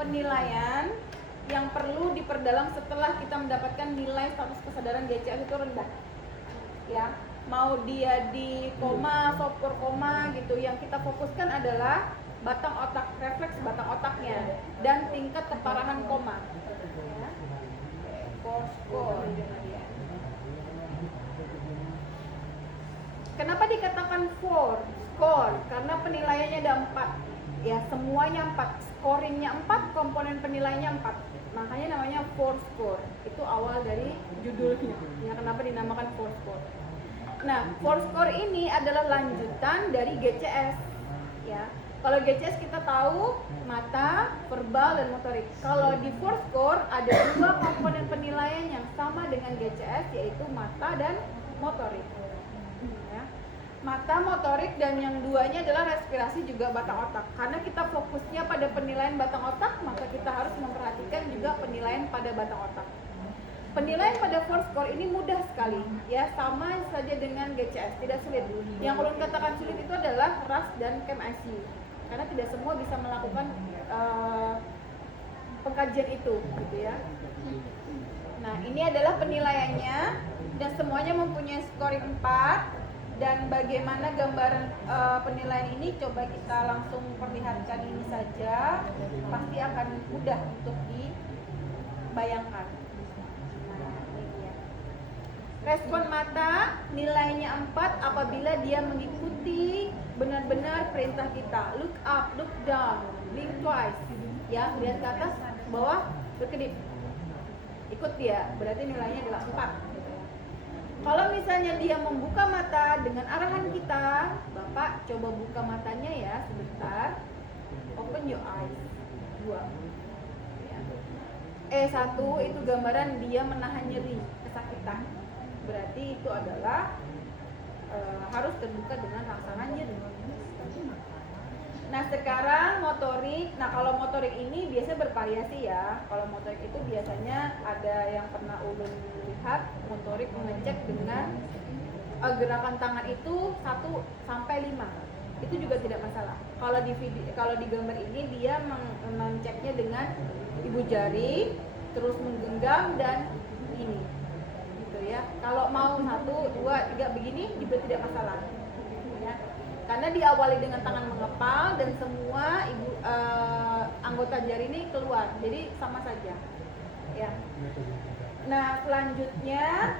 penilaian yang perlu diperdalam setelah kita mendapatkan nilai status kesadaran GCS itu rendah. Ya, mau dia di koma, sopor koma gitu, yang kita fokuskan adalah batang otak, refleks batang otaknya dan tingkat keparahan koma. Ya. Score. Kenapa dikatakan 4 score? Karena penilaiannya ada 4. Ya, semuanya 4. Scoringnya 4, komponen penilaiannya 4. Makanya namanya 4 score. Itu awal dari judulnya. Ya, kenapa dinamakan 4 score? Nah, 4 score ini adalah lanjutan dari GCS. Ya. Kalau GCS kita tahu mata, verbal, dan motorik. Kalau di 4 score ada 2 komponen penilaian yang sama dengan GCS, yaitu mata dan motorik. Ya. Mata, motorik, dan yang duanya adalah respirasi juga batang otak. Karena kita fokusnya pada penilaian batang otak, maka kita harus memperhatikan juga penilaian pada batang otak. Penilaian pada 4 score ini mudah sekali, ya, sama saja dengan GCS, tidak sulit. Yang ulun katakan sulit itu adalah RAS dan ChemIQ, karena tidak semua bisa melakukan pengkajian itu, gitu ya. Nah, ini adalah penilaiannya dan semuanya mempunyai scoring 4. Dan bagaimana gambaran penilaian ini, coba kita langsung perlihatkan ini saja, pasti akan mudah untuk dibayangkan. Respon mata nilainya 4 apabila dia mengikuti benar-benar perintah kita. Look up, look down, blink twice. Ya, lihat ke atas, bawah, berkedip. Ikut dia, berarti nilainya adalah 4. Kalau misalnya dia membuka mata dengan arahan kita, Bapak coba buka matanya ya sebentar. Open your eyes. 2. Ya. E1 itu gambaran dia menahan nyeri, kesakitan. Berarti itu adalah harus terbuka dengan rangsangan nyeri. Nah, sekarang motorik. Nah, kalau motorik ini biasanya bervariasi ya. Kalau motorik itu biasanya ada yang pernah ulun lihat, motorik mengecek dengan gerakan tangan itu 1 sampai 5. Itu juga tidak masalah. Kalau di gambar ini dia mengeceknya dengan ibu jari, terus menggenggam dan ini. Ya, kalau mau 1, 2, 3 begini juga tidak masalah, ya. Karena diawali dengan tangan mengepal dan semua anggota jari ini keluar, jadi sama saja, ya. Nah, selanjutnya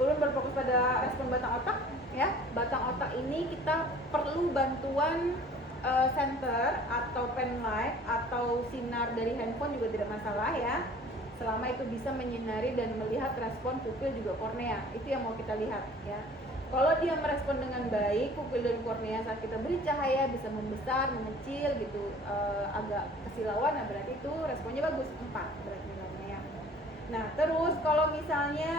ulun berfokus pada respon batang otak, ya. Batang otak ini kita perlu bantuan senter atau pen light atau sinar dari handphone juga tidak masalah, ya. Selama itu bisa menyinari dan melihat respon pupil juga kornea, itu yang mau kita lihat, ya. Kalau dia merespon dengan baik, pupil dan kornea saat kita beri cahaya bisa membesar, mengecil gitu, agak kesilauan, nah berarti itu responnya bagus, 4 berarti nilainya, ya. Nah, terus kalau misalnya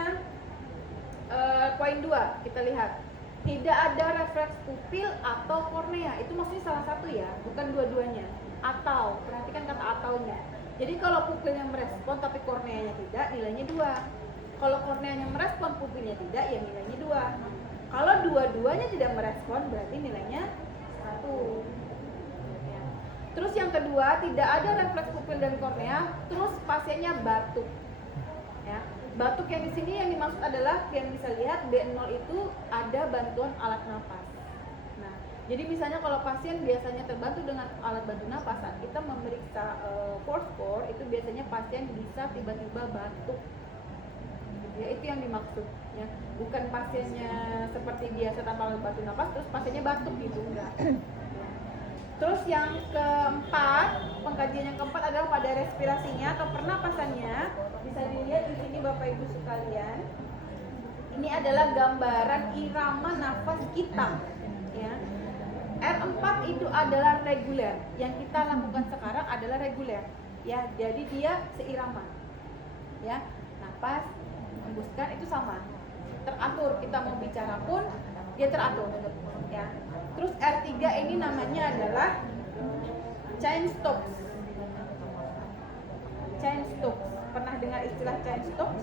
poin 2 kita lihat tidak ada refleks pupil atau kornea, itu maksudnya salah satu ya, bukan dua-duanya. Atau, perhatikan kata ataunya. Jadi kalau pupilnya merespon tapi korneanya tidak, nilainya 2. Kalau korneanya merespon, pupilnya tidak, ya nilainya 2. Kalau dua-duanya tidak merespon, berarti nilainya 1. Terus yang kedua, tidak ada refleks pupil dan kornea, terus pasiennya batuk. Ya. Batuk yang di sini yang dimaksud adalah yang bisa lihat B0 itu ada bantuan alat nafas. Jadi misalnya kalau pasien biasanya terbantu dengan alat bantu napas, saat kita memeriksa 4 score itu biasanya pasien bisa tiba-tiba batuk. Ya, itu yang dimaksud, ya. Bukan pasiennya seperti biasa tanpa alat bantu napas terus pasiennya batuk gitu, enggak. Terus yang keempat, pengkajian yang keempat adalah pada respirasinya atau pernapasannya. Bisa dilihat di sini Bapak Ibu sekalian. Ini adalah gambaran irama nafas kita, ya. R4 itu adalah reguler. Yang kita lakukan sekarang adalah reguler, ya. Jadi dia seirama, ya. Napas, hembuskan itu sama, teratur. Kita mau bicara pun dia teratur, ya. Terus R3 ini namanya adalah chain stocks. Chain stocks. Pernah dengar istilah chain stocks?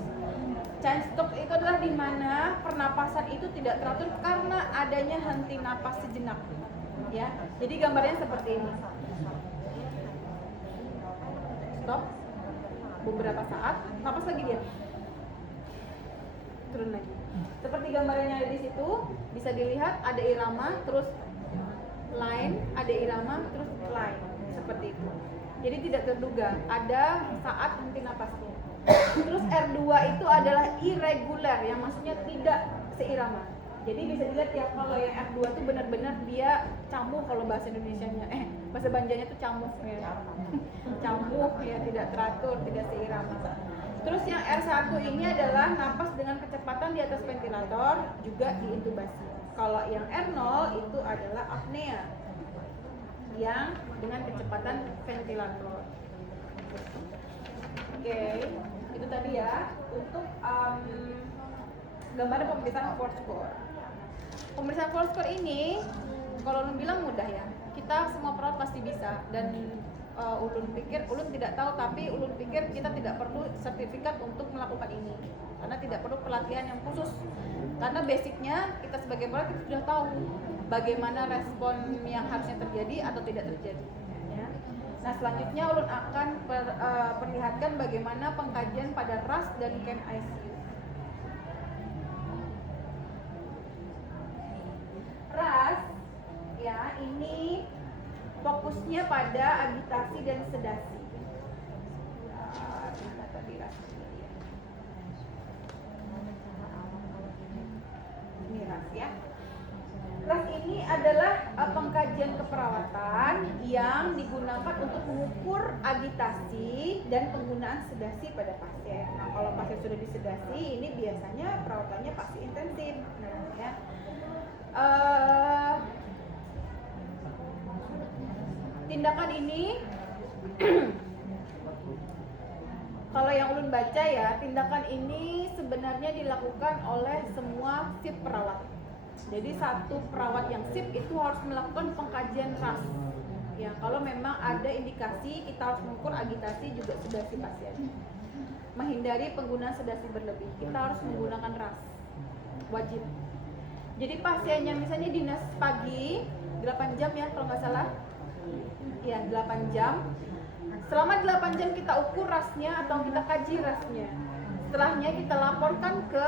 Chain stocks itu adalah di mana pernapasan itu tidak teratur karena adanya henti napas sejenak. Ya, jadi gambarnya seperti ini. stop beberapa saat, napas lagi dia turun lagi. Seperti gambarannya ada di situ, bisa dilihat ada irama, terus line, ada irama, terus line, seperti itu. Jadi tidak terduga, ada saat henti napasnya. Terus R2 itu adalah irregular, yang maksudnya tidak seirama. Jadi bisa dilihat ya, kalau yang R2 itu benar-benar dia camuh, kalau bahasa Indonesianya, bahasa Banjarnya itu camuh ya. Camuh ya, tidak teratur, tidak seirama. Terus yang R1 ini adalah napas dengan kecepatan di atas ventilator, juga diintubasi. Kalau yang R0 itu adalah apnea, yang dengan kecepatan ventilator. Oke, itu tadi ya untuk gambaran pemeriksaan force score. Pemeriksaan force score ini kalau ulun bilang mudah ya, kita semua perawat pasti bisa. Dan ulun tidak tahu, tapi ulun pikir kita tidak perlu sertifikat untuk melakukan ini, karena tidak perlu pelatihan yang khusus, karena basicnya kita sebagai perawat kita sudah tahu bagaimana respon yang harusnya terjadi atau tidak terjadi ya. Nah, selanjutnya ulun akan perlihatkan bagaimana pengkajian pada RAS dan CAM ICU. RAS ya, ini fokusnya pada agitasi dan sedasi. Ini RAS ya. RAS ini adalah pengkajian keperawatan yang digunakan untuk mengukur agitasi dan penggunaan sedasi pada pasien. Nah, kalau pasien sudah disedasi, ini biasanya perawatannya pasti intensif. Nah, ya. Tindakan ini kalau yang ulun baca ya, tindakan ini sebenarnya dilakukan oleh semua sip perawat. Jadi satu perawat yang sip itu harus melakukan pengkajian RAS. Ya, kalau memang ada indikasi kita harus mengukur agitasi juga sedasi pasien. Menghindari penggunaan sedasi berlebih, kita harus menggunakan RAS. Wajib. Jadi pasiennya misalnya dinas pagi 8 jam ya kalau nggak salah. Ya, 8 jam. Selama 8 jam kita ukur RAS-nya atau kita kaji RAS-nya. Setelahnya kita laporkan ke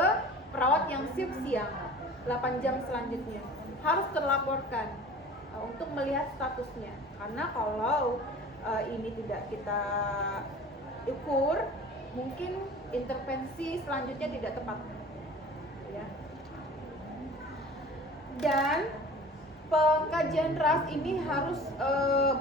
perawat yang shift siang. 8 jam selanjutnya harus terlaporkan untuk melihat statusnya. Karena kalau ini tidak kita ukur, mungkin intervensi selanjutnya tidak tepat. Ya. Dan pengkajian RAS ini harus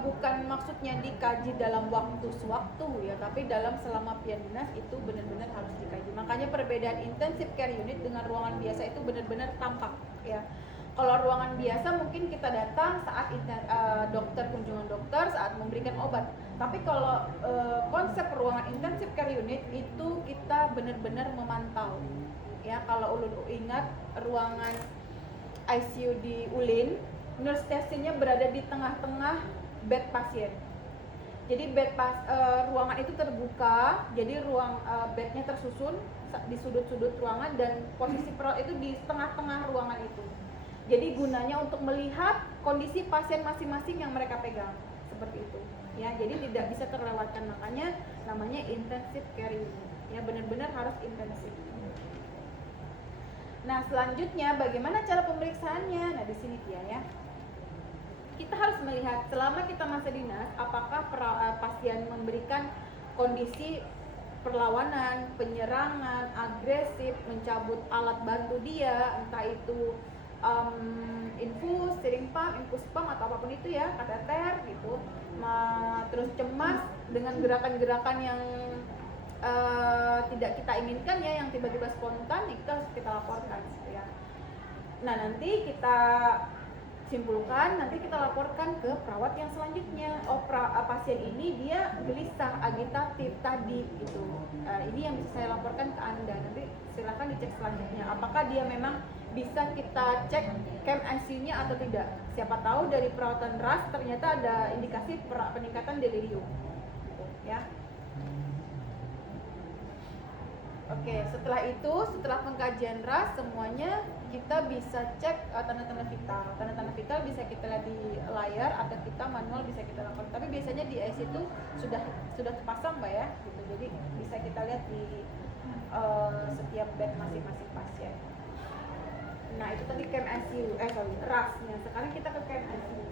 bukan maksudnya dikaji dalam waktu sewaktu ya, tapi dalam selama pian dinas itu benar-benar harus dikaji. Makanya perbedaan intensive care unit dengan ruangan biasa itu benar-benar tampak ya. Kalau ruangan biasa mungkin kita datang saat kunjungan dokter saat memberikan obat. Tapi kalau konsep ruangan intensive care unit itu kita benar-benar memantau. Ya, kalau ulun ingat ruangan ICU di Ulin, nurse stationnya berada di tengah-tengah bed pasien. Jadi ruangan itu terbuka, jadi ruang bednya tersusun di sudut-sudut ruangan dan posisi perawat itu di tengah-tengah ruangan itu. Jadi gunanya untuk melihat kondisi pasien masing-masing yang mereka pegang, seperti itu. Ya, jadi tidak bisa terlewatkan, makanya namanya intensive care unit. Ya, benar-benar harus intensif. Nah, selanjutnya bagaimana cara pemeriksaannya? Nah, di sini dia ya. Kita harus melihat selama kita masa dinas, apakah pasien memberikan kondisi perlawanan, penyerangan, agresif, mencabut alat bantu dia, entah itu infus, steering pump, atau apapun itu ya, kateter gitu. Terus cemas dengan gerakan-gerakan yang tidak kita inginkan ya, yang tiba-tiba spontan, itu harus kita laporkan ya. Nah, nanti kita simpulkan, nanti kita laporkan ke perawat yang selanjutnya. Pasien ini dia gelisah, agitatif tadi gitu. Ini yang bisa saya laporkan ke Anda. Nanti silakan dicek selanjutnya apakah dia memang bisa kita cek CAM ICU-nya atau tidak. Siapa tahu dari perawatan RAS ternyata ada indikasi peningkatan delirium. Ya. Oke. Oke, setelah pengkajian RAS semuanya kita bisa cek tanda-tanda vital. Tanda-tanda vital bisa kita lihat di layar atau kita manual bisa kita lakukan. Tapi biasanya di IC itu sudah terpasang, Mbak ya, gitu. Jadi bisa kita lihat di setiap bed masing-masing pasien. Nah, itu tadi CAM ICU, RAS-nya. Sekarang kita ke CAM ICU.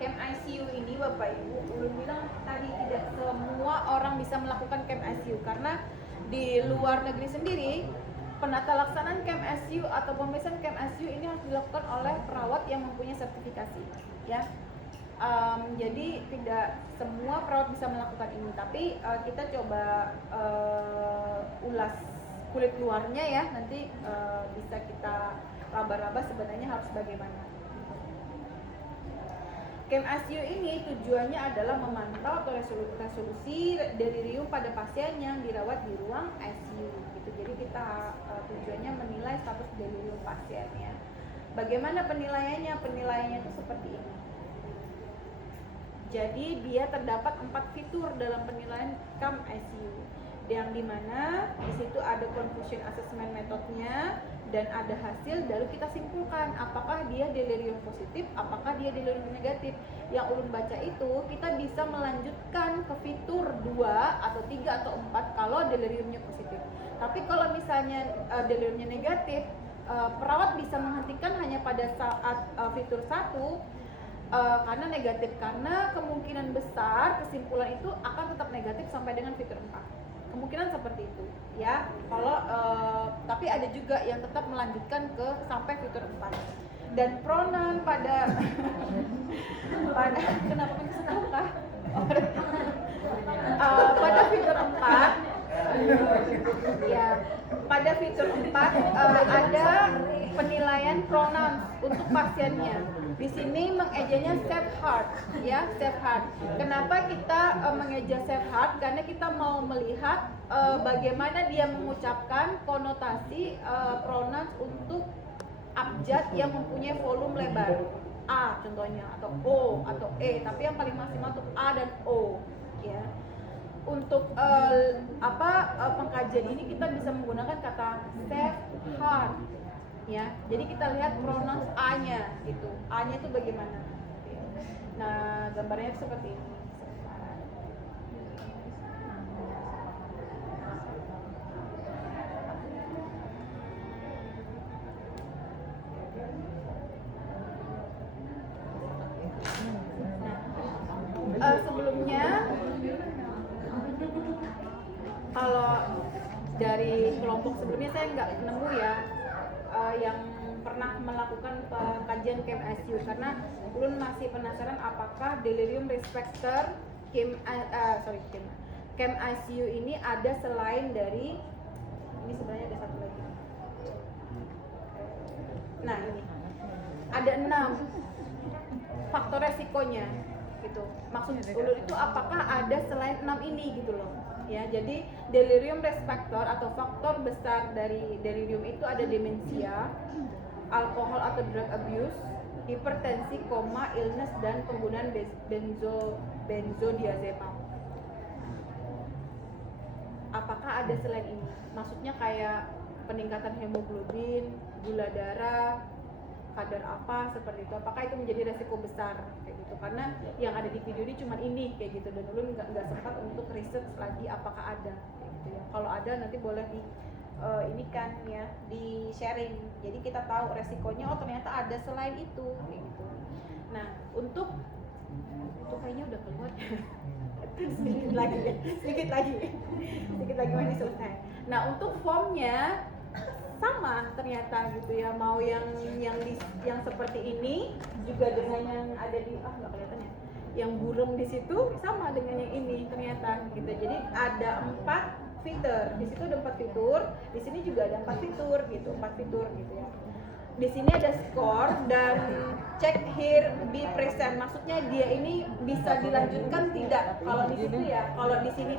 CAM ICU ini Bapak Ibu belum bilang tadi tidak semua orang bisa melakukan CAM ICU karena di luar negeri sendiri penata laksanaan CAM ICU atau pemeriksaan CAM ICU ini harus dilakukan oleh perawat yang mempunyai sertifikasi, ya. Jadi tidak semua perawat bisa melakukan ini, tapi kita coba ulas kulit luarnya ya, nanti bisa kita raba-raba sebenarnya harus bagaimana. CAM ICU ini tujuannya adalah memantau atau resolusi delirium pada pasien yang dirawat di ruang ICU gitu. Jadi kita tujuannya menilai status delirium pasiennya. Bagaimana penilaiannya? Penilaiannya itu seperti ini. Jadi dia terdapat 4 fitur dalam penilaian CAM ICU, yang dimana di situ ada confusion assessment metodenya dan ada hasil, lalu kita simpulkan apakah dia delirium positif, apakah dia delirium negatif. Yang ulun baca itu kita bisa melanjutkan ke fitur 2 atau 3 atau 4 kalau deliriumnya positif. Tapi kalau misalnya deliriumnya negatif, perawat bisa menghentikan hanya pada saat fitur 1 karena negatif, karena kemungkinan besar kesimpulan itu akan tetap negatif sampai dengan fitur 4. Kemungkinan seperti itu ya. Kalau tapi ada juga yang tetap melanjutkan ke sampai fitur 4. Dan pronoun pada kenapa ketawa? Pada fitur 4 ya, pada fitur 4 ada penilaian pronoun untuk pasiennya. Di sini mengejanya safe heart, ya, safe heart. Kenapa kita mengeja safe heart? Karena kita mau melihat bagaimana dia mengucapkan konotasi pronouns untuk abjad yang mempunyai volume lebar. A contohnya, atau O atau E, tapi yang paling maksimal untuk A dan O, ya. Untuk pengkajian ini kita bisa menggunakan kata safe heart. Ya, jadi kita lihat pronouns A-nya gitu. A-nya itu bagaimana? Nah, gambarnya seperti ini. Nah, sebelumnya kalau dari kelompok sebelumnya saya nggak nemu ya yang pernah melakukan kajian CAM ICU, karena ulun masih penasaran apakah delirium risk factor CAM ICU ini ada selain dari ini. Sebenarnya ada satu lagi. Nah, ini ada 6 faktor resikonya gitu. Maksud ulun itu apakah ada selain 6 ini gitu loh. Ya, jadi delirium risk factor atau faktor besar dari delirium itu ada demensia, alkohol atau drug abuse, hipertensi, koma, illness, dan penggunaan benzodiazepam. Apakah ada selain ini? Maksudnya kayak peningkatan hemoglobin, gula darah, kadar apa seperti itu. Apakah itu menjadi resiko besar kayak gitu? Karena yang ada di video ini cuma ini kayak gitu, dan ulun nggak sempat untuk riset lagi apakah ada kayak gitu ya. Kalau ada nanti boleh di ini kan ya, di sharing. Jadi kita tahu resikonya, oh ternyata ada selain itu kayak gitu. Nah, untuk kayaknya udah keluar. sedikit lagi masih selesai. Nah, untuk formnya sama ternyata gitu ya, mau yang seperti ini juga dengan yang ada di nggak kelihatan ya, yang burung di situ sama dengan yang ini ternyata gitu. Jadi ada 4 fitur, di situ ada 4 fitur, di sini juga ada 4 fitur gitu, 4 fitur gitu ya. Di sini ada skor dan check here be present, maksudnya dia ini bisa dilanjutkan tidak. Kalau di situ ya, kalau di sini tuh